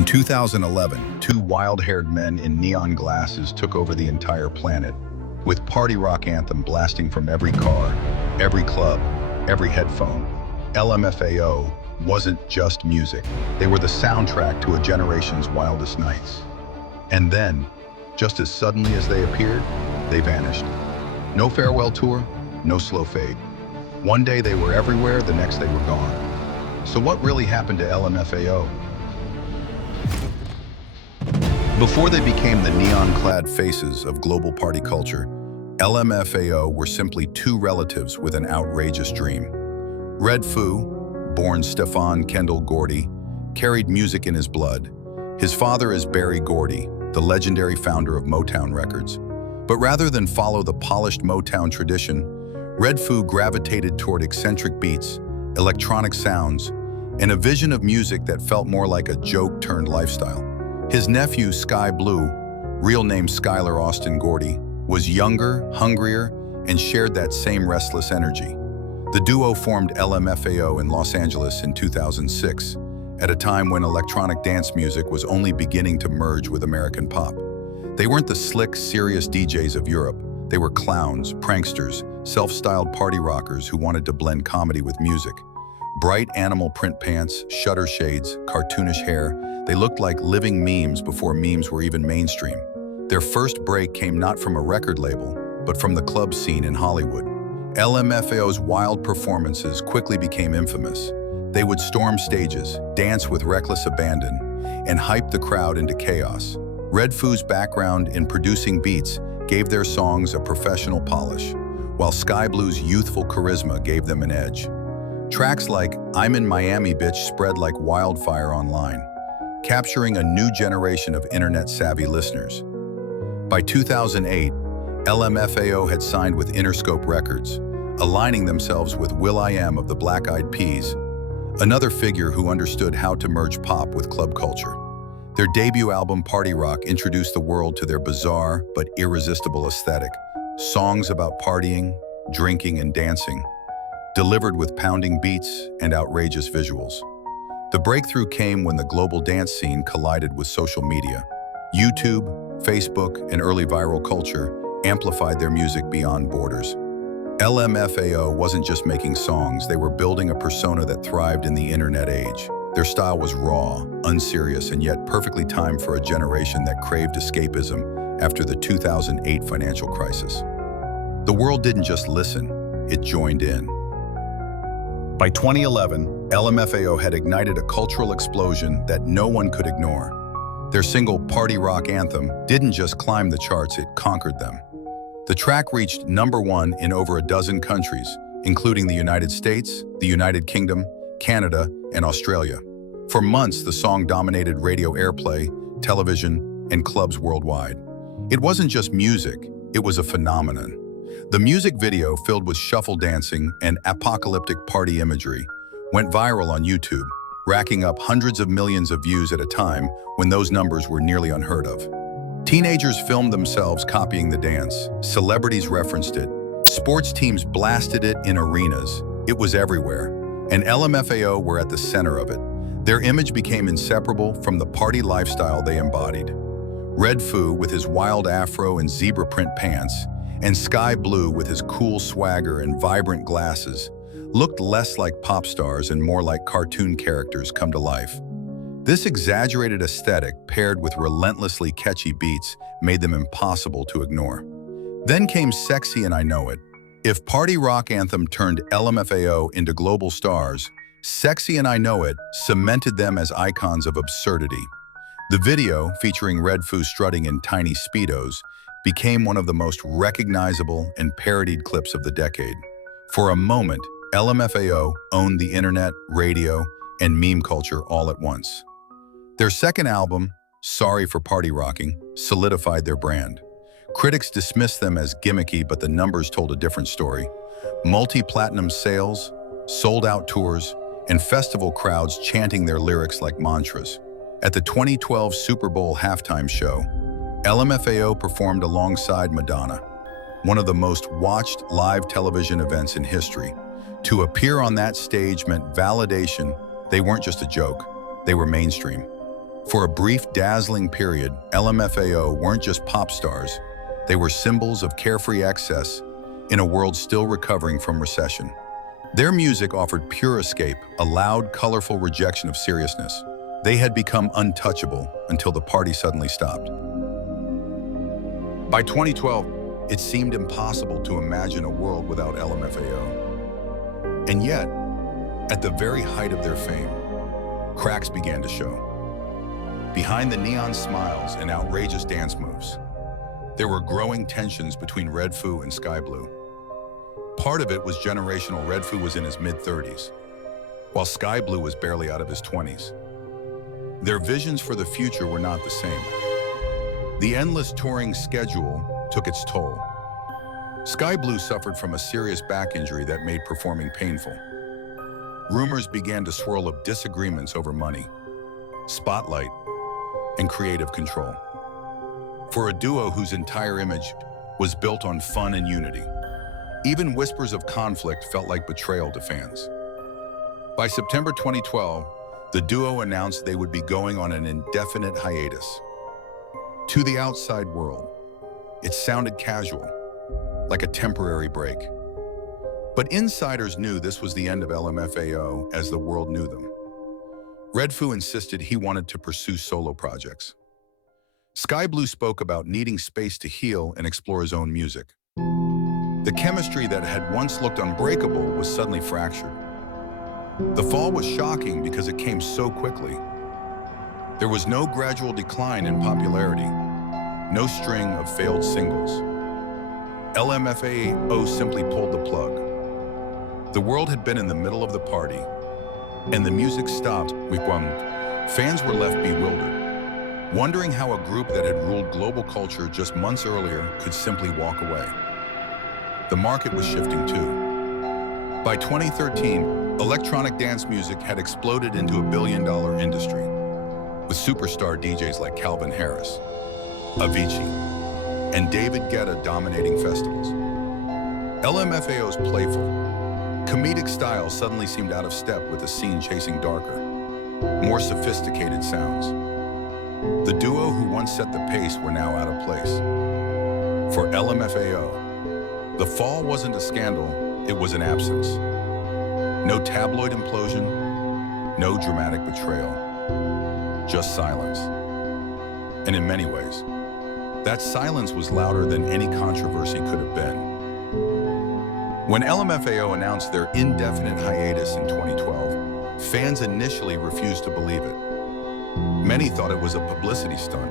In 2011, two wild-haired men in neon glasses took over the entire planet, with party rock anthem blasting from every car, every club, every headphone. LMFAO wasn't just music. They were the soundtrack to a generation's wildest nights. And then, just as suddenly as they appeared, they vanished. No farewell tour, no slow fade. One day they were everywhere, the next they were gone. So what really happened to LMFAO? Before they became the neon-clad faces of global party culture, LMFAO were simply two relatives with an outrageous dream. Redfoo, born Stefan Kendall Gordy, carried music in his blood. His father is Berry Gordy, the legendary founder of Motown Records. But rather than follow the polished Motown tradition, Redfoo gravitated toward eccentric beats, electronic sounds, and a vision of music that felt more like a joke-turned lifestyle. His nephew, Sky Blue, real name Skylar Austin Gordy, was younger, hungrier, and shared that same restless energy. The duo formed LMFAO in Los Angeles in 2006, at a time when electronic dance music was only beginning to merge with American pop. They weren't the slick, serious DJs of Europe. They were clowns, pranksters, self-styled party rockers who wanted to blend comedy with music. Bright animal print pants, shutter shades, cartoonish hair, they looked like living memes before memes were even mainstream. Their first break came not from a record label, but from the club scene in Hollywood. LMFAO's wild performances quickly became infamous. They would storm stages, dance with reckless abandon, and hype the crowd into chaos. Redfoo's background in producing beats gave their songs a professional polish, while Sky Blue's youthful charisma gave them an edge. Tracks like "I'm in Miami, Bitch" spread like wildfire online, capturing a new generation of internet-savvy listeners. By 2008, LMFAO had signed with Interscope Records, aligning themselves with will.i.am of the Black Eyed Peas, another figure who understood how to merge pop with club culture. Their debut album, Party Rock, introduced the world to their bizarre but irresistible aesthetic. Songs about partying, drinking, and dancing, delivered with pounding beats and outrageous visuals. The breakthrough came when the global dance scene collided with social media. YouTube, Facebook, and early viral culture amplified their music beyond borders. LMFAO wasn't just making songs, they were building a persona that thrived in the internet age. Their style was raw, unserious, and yet perfectly timed for a generation that craved escapism after the 2008 financial crisis. The world didn't just listen, it joined in. By 2011, LMFAO had ignited a cultural explosion that no one could ignore. Their single Party Rock anthem didn't just climb the charts, it conquered them. The track reached #1 in over a dozen countries, including the United States, the United Kingdom, Canada, and Australia. For months, the song dominated radio airplay, television, and clubs worldwide. It wasn't just music, it was a phenomenon. The music video, filled with shuffle dancing and apocalyptic party imagery, went viral on YouTube, racking up hundreds of millions of views at a time when those numbers were nearly unheard of. Teenagers filmed themselves copying the dance, celebrities referenced it, sports teams blasted it in arenas. It was everywhere, and LMFAO were at the center of it. Their image became inseparable from the party lifestyle they embodied. Redfoo, with his wild afro and zebra print pants, and Sky Blue, with his cool swagger and vibrant glasses, looked less like pop stars and more like cartoon characters come to life. This exaggerated aesthetic, paired with relentlessly catchy beats, made them impossible to ignore. Then came Sexy and I Know It. If Party Rock Anthem turned LMFAO into global stars, Sexy and I Know It cemented them as icons of absurdity. The video, featuring Redfoo strutting in tiny Speedos, became one of the most recognizable and parodied clips of the decade. For a moment, LMFAO owned the internet, radio, and meme culture all at once. Their second album, Sorry for Party Rocking, solidified their brand. Critics dismissed them as gimmicky, but the numbers told a different story. Multi-platinum sales, sold-out tours, and festival crowds chanting their lyrics like mantras. At the 2012 Super Bowl halftime show, LMFAO performed alongside Madonna, one of the most watched live television events in history. To appear on that stage meant validation. They weren't just a joke, they were mainstream. For a brief, dazzling period, LMFAO weren't just pop stars. They were symbols of carefree excess in a world still recovering from recession. Their music offered pure escape, a loud, colorful rejection of seriousness. They had become untouchable until the party suddenly stopped. By 2012, it seemed impossible to imagine a world without LMFAO. And yet, at the very height of their fame, cracks began to show. Behind the neon smiles and outrageous dance moves, there were growing tensions between Redfoo and Sky Blue. Part of it was generational. Redfoo was in his mid-30s, while Sky Blue was barely out of his 20s. Their visions for the future were not the same. The endless touring schedule took its toll. Sky Blue suffered from a serious back injury that made performing painful. Rumors began to swirl of disagreements over money, spotlight, and creative control. For a duo whose entire image was built on fun and unity, even whispers of conflict felt like betrayal to fans. By September 2012, the duo announced they would be going on an indefinite hiatus. To the outside world, it sounded casual, like a temporary break. But insiders knew this was the end of LMFAO as the world knew them. Redfoo insisted he wanted to pursue solo projects. Sky Blue spoke about needing space to heal and explore his own music. The chemistry that had once looked unbreakable was suddenly fractured. The fall was shocking because it came so quickly. There was no gradual decline in popularity, no string of failed singles. LMFAO simply pulled the plug. The world had been in the middle of the party, and the music stopped. Fans were left bewildered, wondering how a group that had ruled global culture just months earlier could simply walk away. The market was shifting too. By 2013, electronic dance music had exploded into a billion-dollar industry, with superstar DJs like Calvin Harris, Avicii, and David Guetta dominating festivals. LMFAO's playful, comedic style suddenly seemed out of step with a scene chasing darker, more sophisticated sounds. The duo who once set the pace were now out of place. For LMFAO, the fall wasn't a scandal, it was an absence. No tabloid implosion, no dramatic betrayal, just silence. And in many ways, that silence was louder than any controversy could have been. When LMFAO announced their indefinite hiatus in 2012, fans initially refused to believe it. Many thought it was a publicity stunt,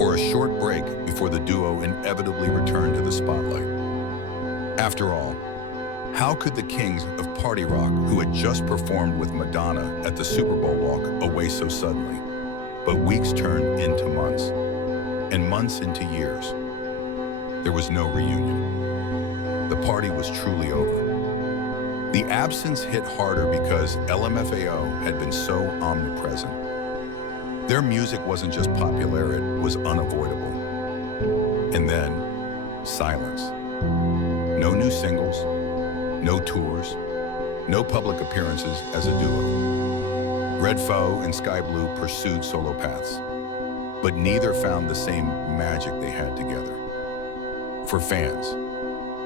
or a short break before the duo inevitably returned to the spotlight. After all, how could the kings of party rock, who had just performed with Madonna at the Super Bowl, walk away so suddenly? But weeks turned into months, and months into years. There was no reunion. The party was truly over. The absence hit harder because LMFAO had been so omnipresent. Their music wasn't just popular, it was unavoidable. And then, silence. No new singles, no tours, no public appearances as a duo. Redfoo and Sky Blue pursued solo paths, but neither found the same magic they had together. For fans,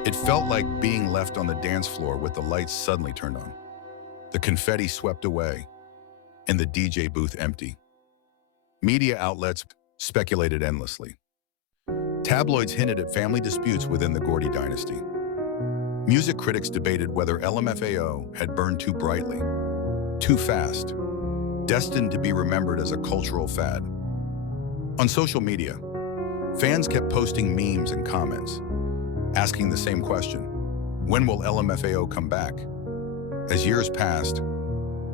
it felt like being left on the dance floor with the lights suddenly turned on, the confetti swept away, and the DJ booth empty. Media outlets speculated endlessly. Tabloids hinted at family disputes within the Gordy dynasty. Music critics debated whether LMFAO had burned too brightly, too fast, destined to be remembered as a cultural fad. On social media, fans kept posting memes and comments, asking the same question: when will LMFAO come back? As years passed,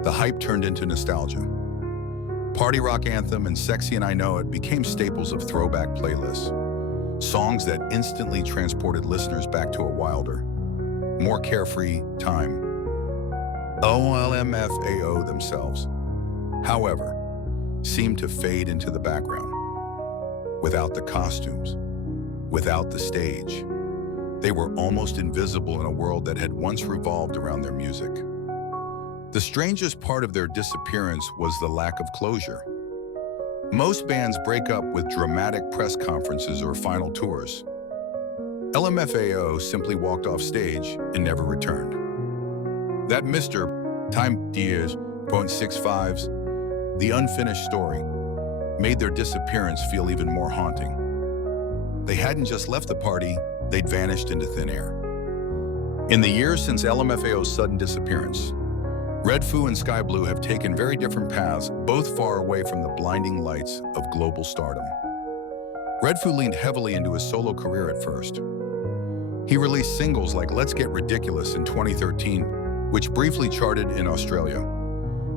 the hype turned into nostalgia. Party rock anthem and Sexy and I Know It became staples of throwback playlists, songs that instantly transported listeners back to a wilder, more carefree time. LMFAO themselves, however, seemed to fade into the background. Without the costumes, without the stage, they were almost invisible in a world that had once revolved around their music. The strangest part of their disappearance was the lack of closure. Most bands break up with dramatic press conferences or final tours. LMFAO simply walked off stage and never returned. That Mr. Time Years, .65's The Unfinished Story made their disappearance feel even more haunting. They hadn't just left the party, they'd vanished into thin air. In the years since LMFAO's sudden disappearance, Redfoo and Sky Blue have taken very different paths, both far away from the blinding lights of global stardom. Redfoo leaned heavily into his solo career at first. He released singles like Let's Get Ridiculous in 2013, which briefly charted in Australia,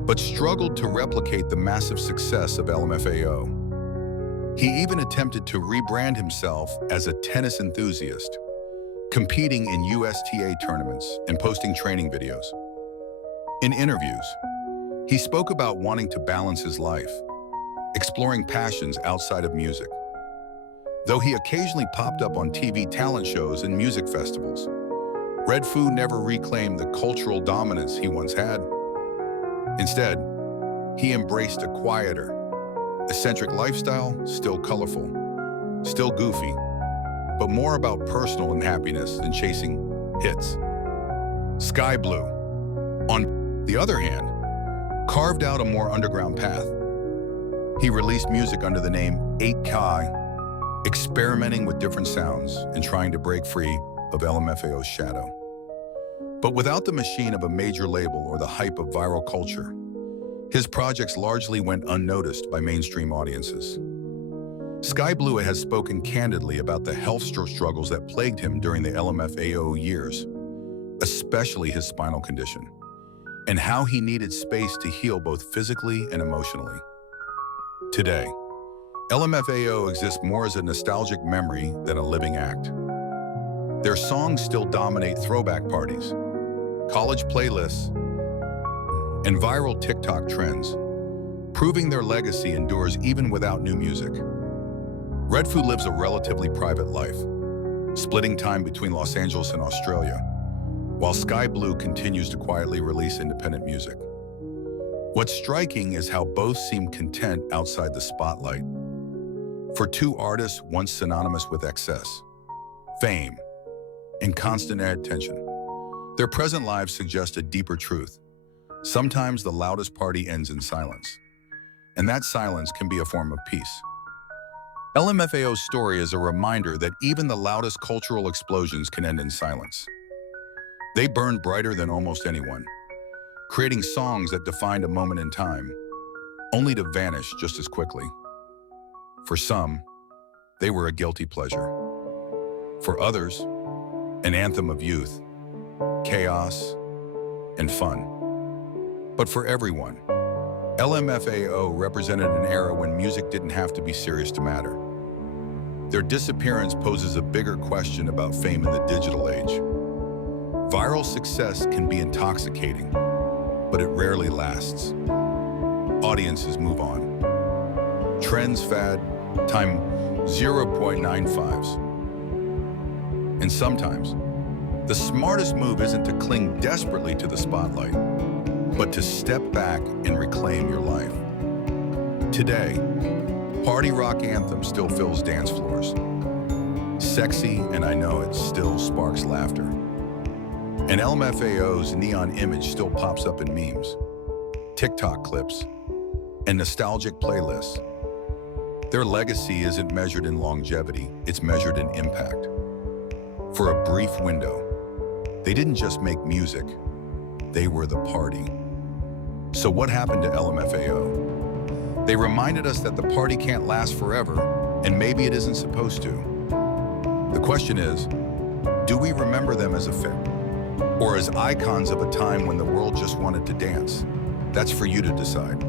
but struggled to replicate the massive success of LMFAO. He even attempted to rebrand himself as a tennis enthusiast, competing in USTA tournaments and posting training videos. In interviews, he spoke about wanting to balance his life, exploring passions outside of music. Though he occasionally popped up on TV talent shows and music festivals, Redfoo never reclaimed the cultural dominance he once had. Instead, he embraced a quieter, eccentric lifestyle, still colorful, still goofy, but more about personal and happiness than chasing hits. Sky Blue, on the other hand, carved out a more underground path. He released music under the name 8Kai, experimenting with different sounds and trying to break free of LMFAO's shadow. But without the machine of a major label or the hype of viral culture, his projects largely went unnoticed by mainstream audiences. Sky Blue has spoken candidly about the health struggles that plagued him during the LMFAO years, especially his spinal condition, and how he needed space to heal both physically and emotionally. Today, LMFAO exists more as a nostalgic memory than a living act. Their songs still dominate throwback parties, college playlists, and viral TikTok trends, proving their legacy endures even without new music. Redfoo lives a relatively private life, splitting time between Los Angeles and Australia, while Sky Blue continues to quietly release independent music. What's striking is how both seem content outside the spotlight. For two artists once synonymous with excess, fame, and constant attention, their present lives suggest a deeper truth. Sometimes the loudest party ends in silence, and that silence can be a form of peace. LMFAO's story is a reminder that even the loudest cultural explosions can end in silence. They burned brighter than almost anyone, creating songs that defined a moment in time, only to vanish just as quickly. For some, they were a guilty pleasure. For others, an anthem of youth, chaos, and fun. But for everyone, LMFAO represented an era when music didn't have to be serious to matter. Their disappearance poses a bigger question about fame in the digital age. Viral success can be intoxicating, but it rarely lasts. Audiences move on. Trends fad, time 0.95s. And sometimes, the smartest move isn't to cling desperately to the spotlight, but to step back and reclaim your life. Today, party rock anthem still fills dance floors. Sexy, and I know it still sparks laughter. And LMFAO's neon image still pops up in memes, TikTok clips, and nostalgic playlists. Their legacy isn't measured in longevity, it's measured in impact. For a brief window, they didn't just make music, they were the party. So what happened to LMFAO? They reminded us that the party can't last forever, and maybe it isn't supposed to. The question is, do we remember them as a fit? Or as icons of a time when the world just wanted to dance? That's for you to decide.